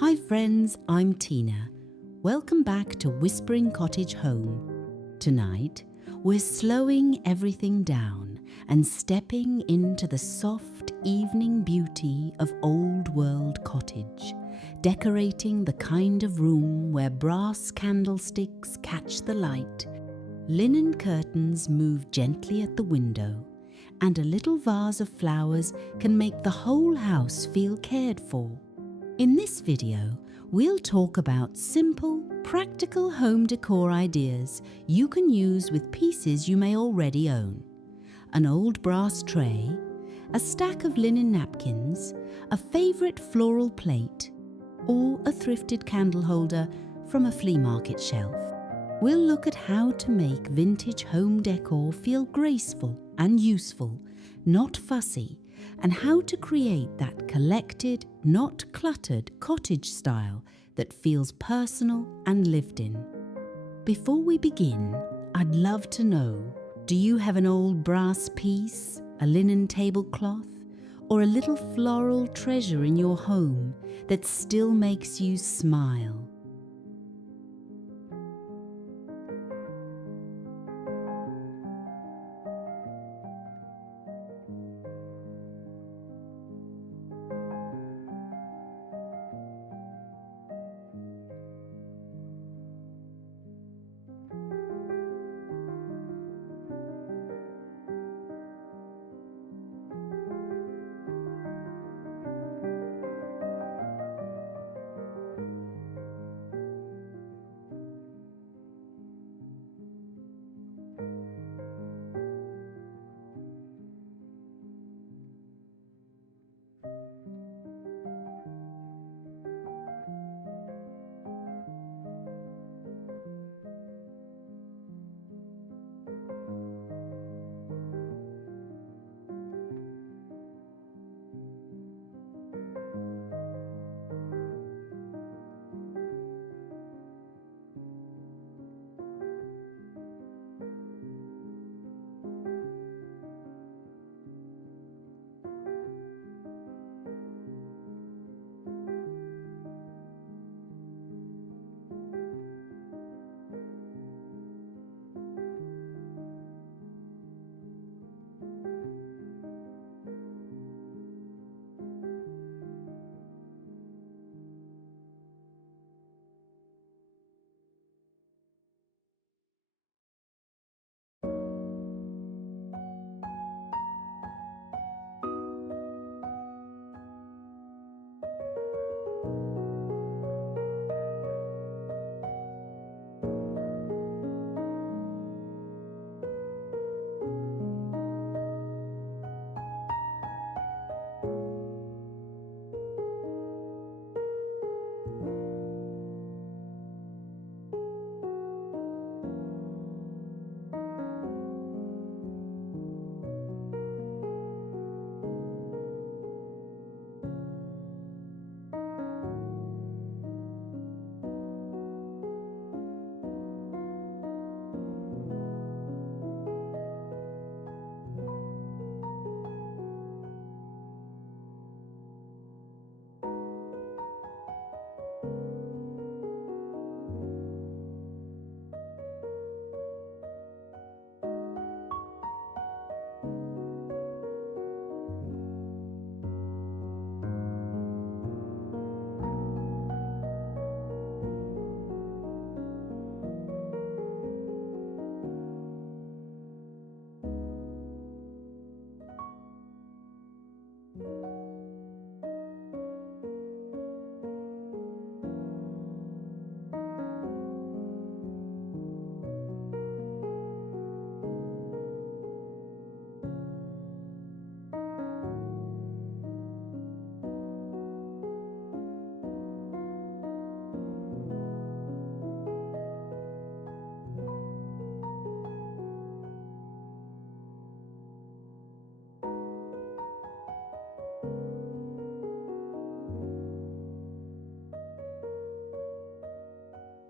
Hi friends, I'm Tina. Welcome back to Whispering Cottage Home. Tonight, we're slowing everything down and stepping into the soft evening beauty of old world cottage, decorating the kind of room where brass candlesticks catch the light, linen curtains move gently at the window, and a little vase of flowers can make the whole house feel cared for. In this video, we'll talk about simple, practical home decor ideas you can use with pieces you may already own. An old brass tray, a stack of linen napkins, a favourite floral plate, or a thrifted candle holder from a flea market shelf. We'll look at how to make vintage home decor feel graceful and useful, not fussy, and how to create that collected, not cluttered cottage style that feels personal and lived in. Before we begin, I'd love to know, do you have an old brass piece, a linen tablecloth, or a little floral treasure in your home that still makes you smile?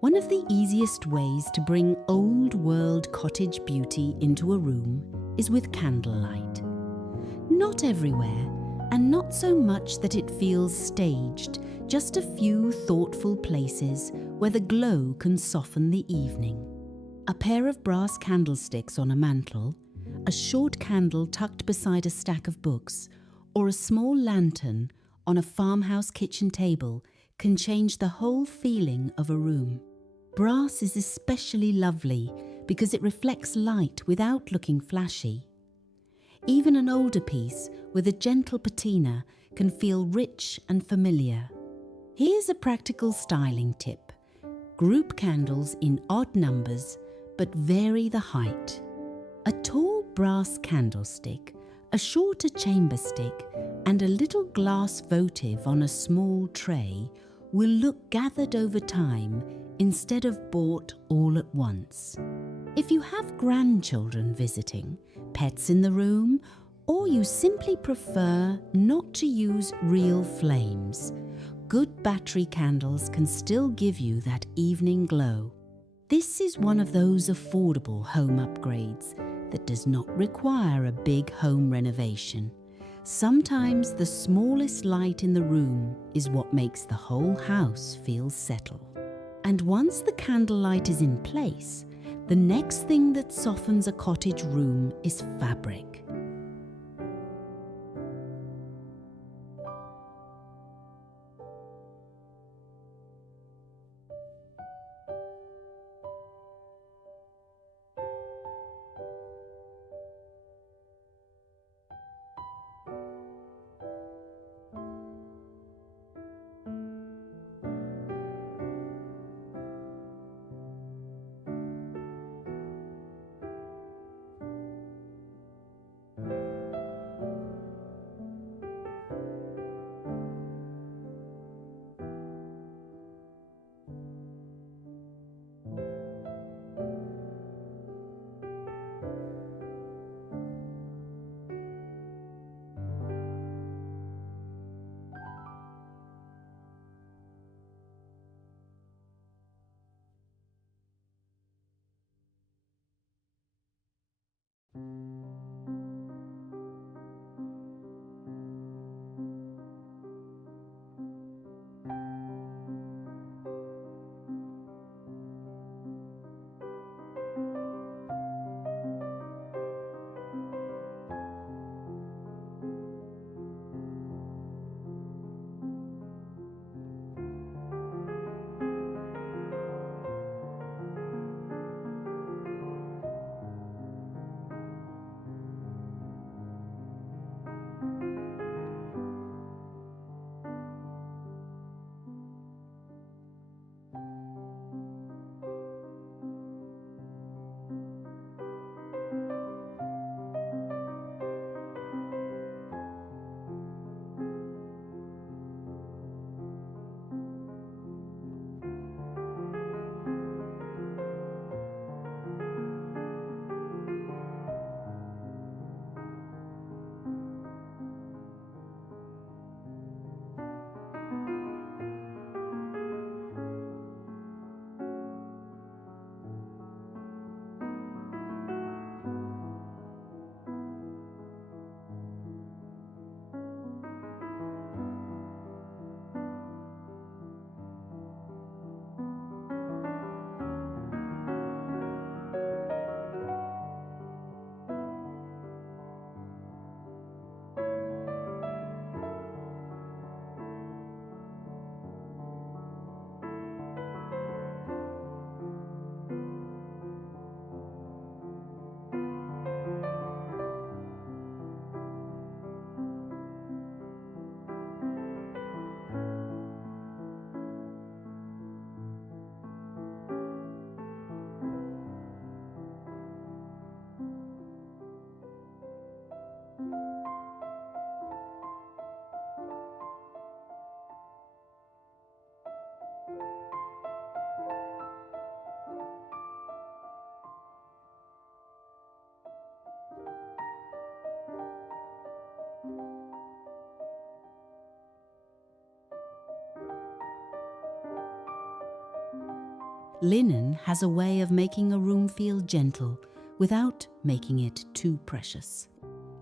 One of the easiest ways to bring old world cottage beauty into a room is with candlelight. Not everywhere, And not so much that it feels staged, just a few thoughtful places where the glow can soften the evening. A pair of brass candlesticks on a mantel, a short candle tucked beside a stack of books, or a small lantern on a farmhouse kitchen table can change the whole feeling of a room. Brass is especially lovely because it reflects light without looking flashy. Even an older piece with a gentle patina can feel rich and familiar. Here's a practical styling tip. Group candles in odd numbers, but vary the height. A tall brass candlestick, a shorter chamber stick, and a little glass votive on a small tray will look gathered over time instead of bought all at once. If you have grandchildren visiting, pets in the room, or you simply prefer not to use real flames, good battery candles can still give you that evening glow. This is one of those affordable home upgrades that does not require a big home renovation. Sometimes the smallest light in the room is what makes the whole house feel settled. And once the candlelight is in place, the next thing that softens a cottage room is fabric. Linen has a way of making a room feel gentle without making it too precious.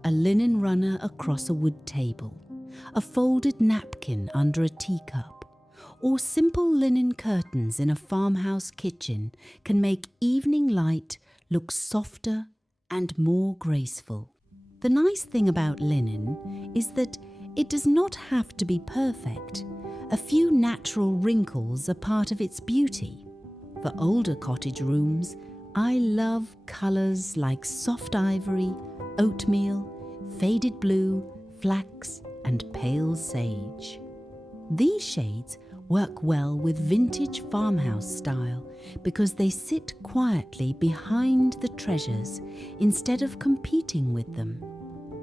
A linen runner across a wood table, a folded napkin under a teacup, or simple linen curtains in a farmhouse kitchen can make evening light look softer and more graceful. The nice thing about linen is that it does not have to be perfect. A few natural wrinkles are part of its beauty. For older cottage rooms, I love colours like soft ivory, oatmeal, faded blue, flax, and pale sage. These shades work well with vintage farmhouse style because they sit quietly behind the treasures instead of competing with them.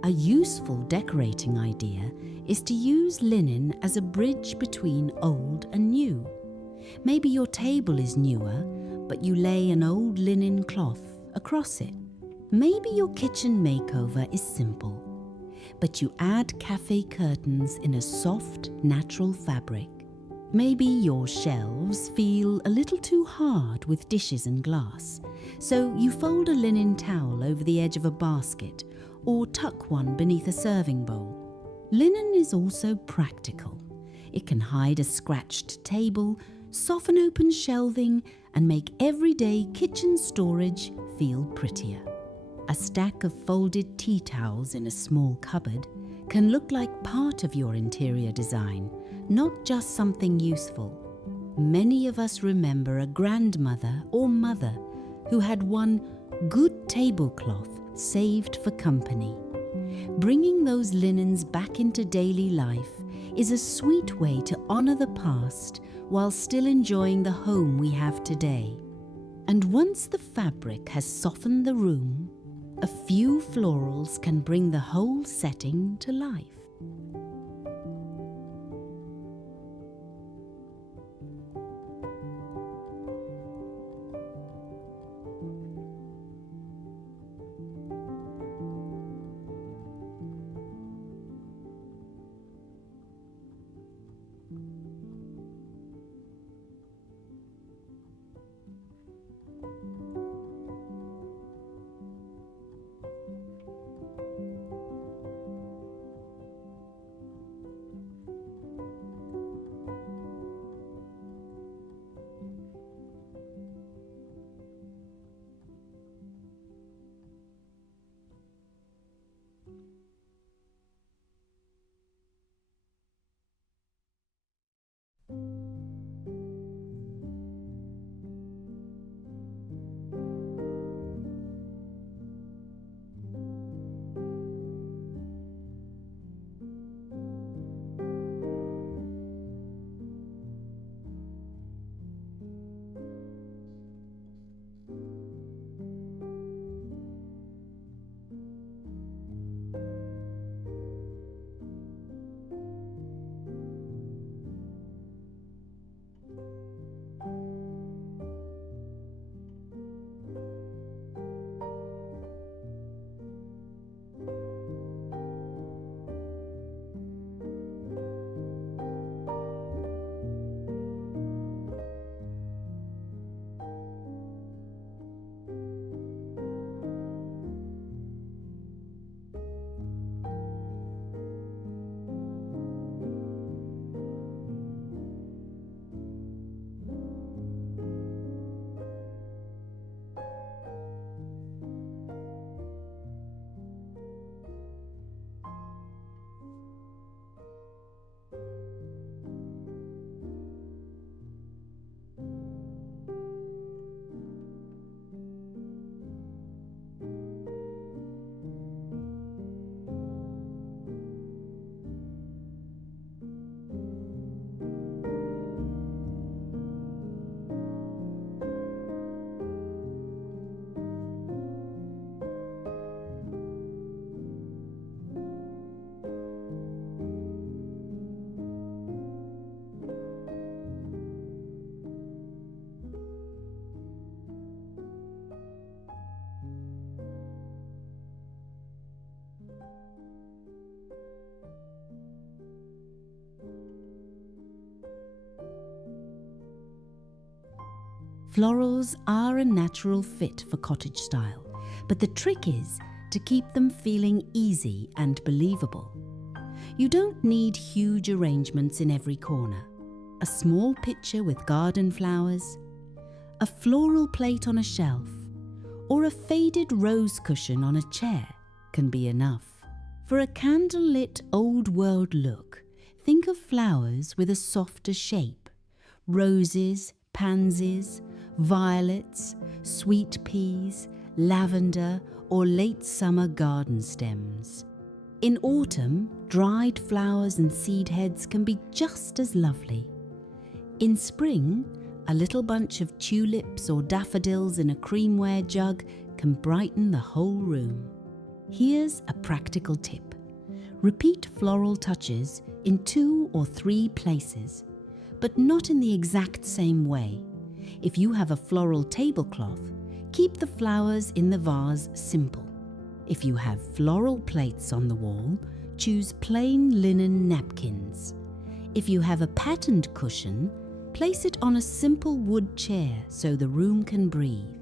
A useful decorating idea is to use linen as a bridge between old and new. Maybe your table is newer, but you lay an old linen cloth across it. Maybe your kitchen makeover is simple, but you add cafe curtains in a soft, natural fabric. Maybe your shelves feel a little too hard with dishes and glass, so you fold a linen towel over the edge of a basket or tuck one beneath a serving bowl. Linen is also practical. It can hide a scratched table, soften open shelving, and make everyday kitchen storage feel prettier. A stack of folded tea towels in a small cupboard can look like part of your interior design, not just something useful. Many of us remember a grandmother or mother who had one good tablecloth saved for company. Bringing those linens back into daily life is a sweet way to honor the past while still enjoying the home we have today. And once the fabric has softened the room, a few florals can bring the whole setting to life. Florals are a natural fit for cottage style, but the trick is to keep them feeling easy and believable. You don't need huge arrangements in every corner. A small pitcher with garden flowers, a floral plate on a shelf, or a faded rose cushion on a chair can be enough. For a candlelit old-world look, think of flowers with a softer shape. Roses, pansies, violets, sweet peas, lavender, or late summer garden stems. In autumn, dried flowers and seed heads can be just as lovely. In spring, a little bunch of tulips or daffodils in a creamware jug can brighten the whole room. Here's a practical tip. Repeat floral touches in 2 or 3 places, but not in the exact same way. If you have a floral tablecloth, keep the flowers in the vase simple. If you have floral plates on the wall, choose plain linen napkins. If you have a patterned cushion, place it on a simple wood chair so the room can breathe.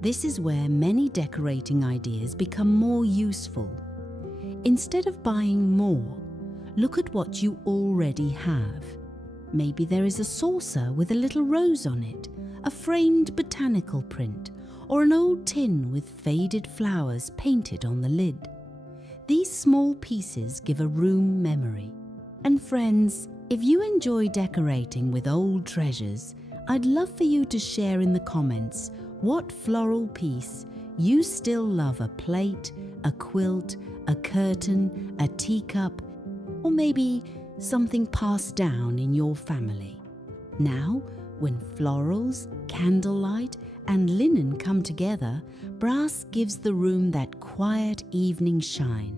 This is where many decorating ideas become more useful. Instead of buying more, look at what you already have. Maybe there is a saucer with a little rose on it, a framed botanical print, or an old tin with faded flowers painted on the lid. These small pieces give a room memory. And friends, if you enjoy decorating with old treasures, I'd love for you to share in the comments what floral piece you still love: a plate, a quilt, a curtain, a teacup, or maybe something passed down in your family. Now, when florals, candlelight, and linen come together, brass gives the room that quiet evening shine.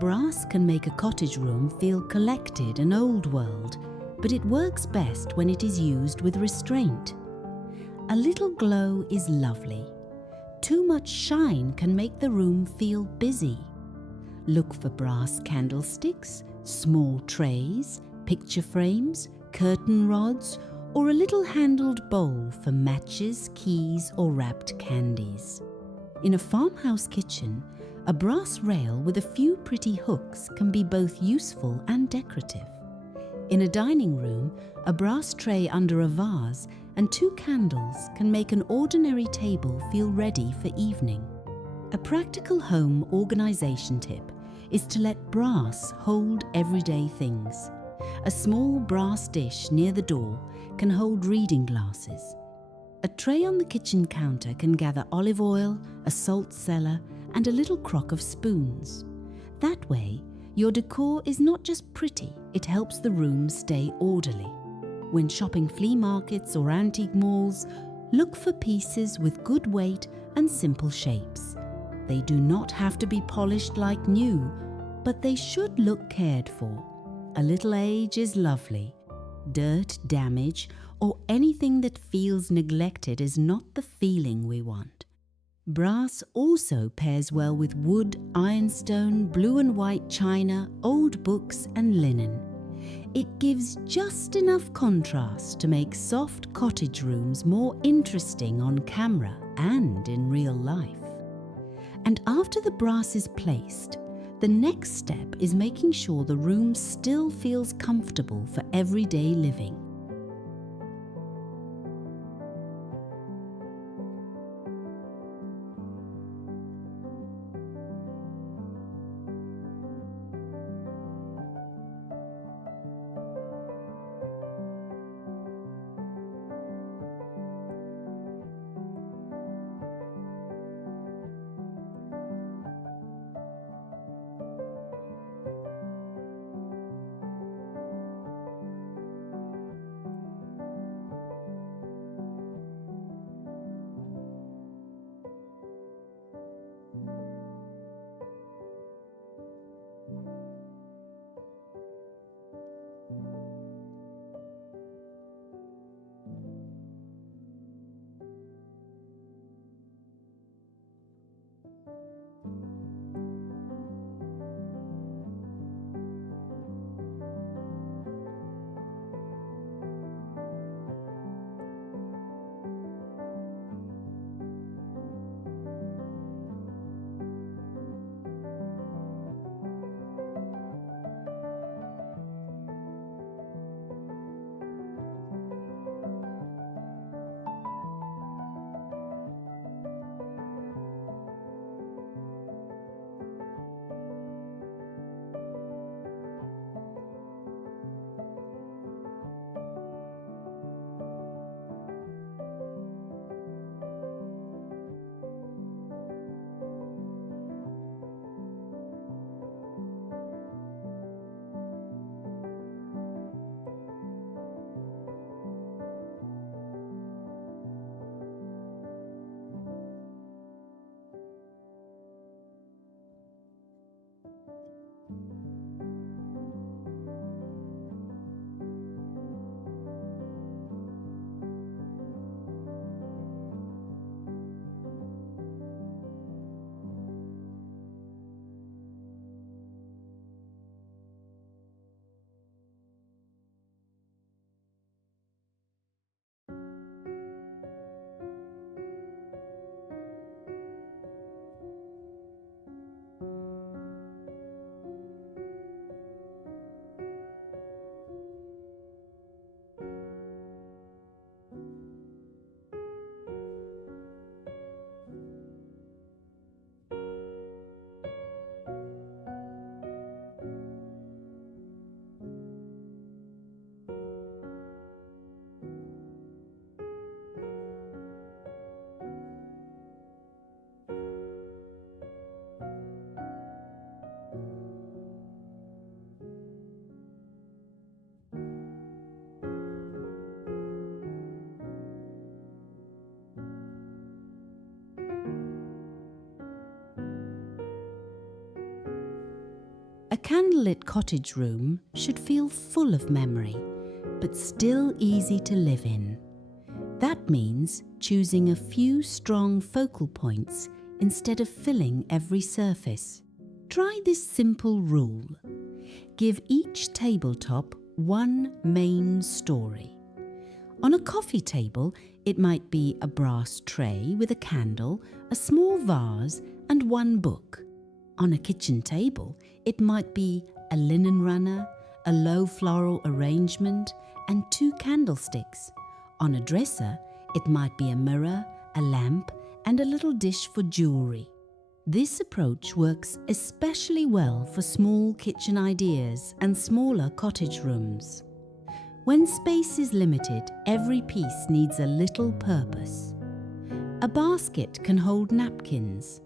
Brass can make a cottage room feel collected and old world, but it works best when it is used with restraint. A little glow is lovely. Too much shine can make the room feel busy. Look for brass candlesticks, small trays, picture frames, curtain rods, or a little handled bowl for matches, keys, or wrapped candies. In a farmhouse kitchen, a brass rail with a few pretty hooks can be both useful and decorative. In a dining room, a brass tray under a vase and 2 candles can make an ordinary table feel ready for evening. A practical home organization tip is to let brass hold everyday things. A small brass dish near the door can hold reading glasses. A tray on the kitchen counter can gather olive oil, a salt cellar, and a little crock of spoons. That way, your decor is not just pretty, it helps the room stay orderly. When shopping flea markets or antique malls, look for pieces with good weight and simple shapes. They do not have to be polished like new, but they should look cared for. A little age is lovely. Dirt, damage, or anything that feels neglected is not the feeling we want. Brass also pairs well with wood, ironstone, blue and white china, old books, and linen. It gives just enough contrast to make soft cottage rooms more interesting on camera and in real life. And after the brass is placed, the next step is making sure the room still feels comfortable for everyday living. A candlelit cottage room should feel full of memory, but still easy to live in. That means choosing a few strong focal points instead of filling every surface. Try this simple rule. Give each tabletop one main story. On a coffee table, it might be a brass tray with a candle, a small vase, and one book. On a kitchen table, it might be a linen runner, a low floral arrangement, and 2 candlesticks. On a dresser, it might be a mirror, a lamp, and a little dish for jewelry. This approach works especially well for small kitchen ideas and smaller cottage rooms. When space is limited, every piece needs a little purpose. A basket can hold napkins.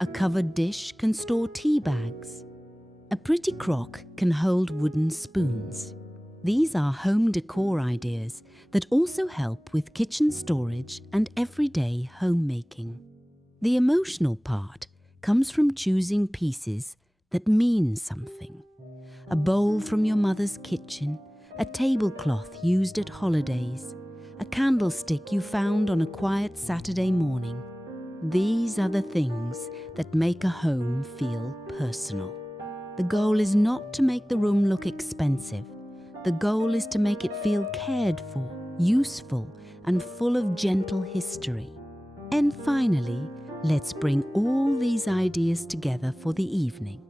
A covered dish can store tea bags. A pretty crock can hold wooden spoons. These are home decor ideas that also help with kitchen storage and everyday homemaking. The emotional part comes from choosing pieces that mean something. A bowl from your mother's kitchen, a tablecloth used at holidays, a candlestick you found on a quiet Saturday morning. These are the things that make a home feel personal. The goal is not to make the room look expensive. The goal is to make it feel cared for, useful, and full of gentle history. And finally, let's bring all these ideas together for the evening.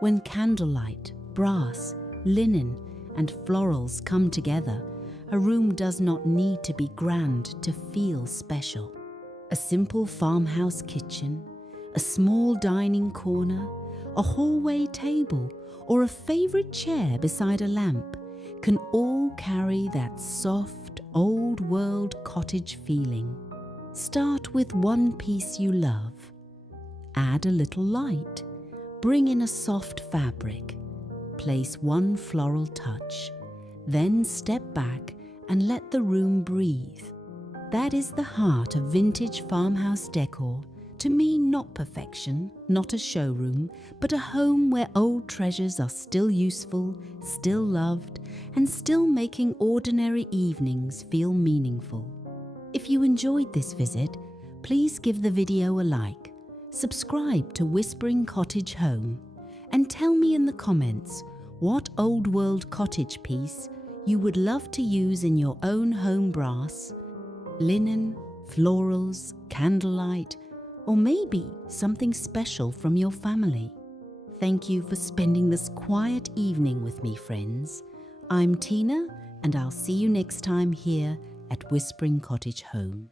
When candlelight, brass, linen, and florals come together, a room does not need to be grand to feel special. A simple farmhouse kitchen, a small dining corner, a hallway table, or a favorite chair beside a lamp can all carry that soft, old-world cottage feeling. Start with one piece you love. Add a little light. Bring in a soft fabric. Place one floral touch. Then step back and let the room breathe. That is the heart of vintage farmhouse decor. To me, not perfection, not a showroom, but a home where old treasures are still useful, still loved, and still making ordinary evenings feel meaningful. If you enjoyed this visit, please give the video a like, subscribe to Whispering Cottage Home, and tell me in the comments what old world cottage piece you would love to use in your own home brass, linen, florals, candlelight, or maybe something special from your family. Thank you for spending this quiet evening with me, friends. I'm Tina, and I'll see you next time here at Whispering Cottage Home.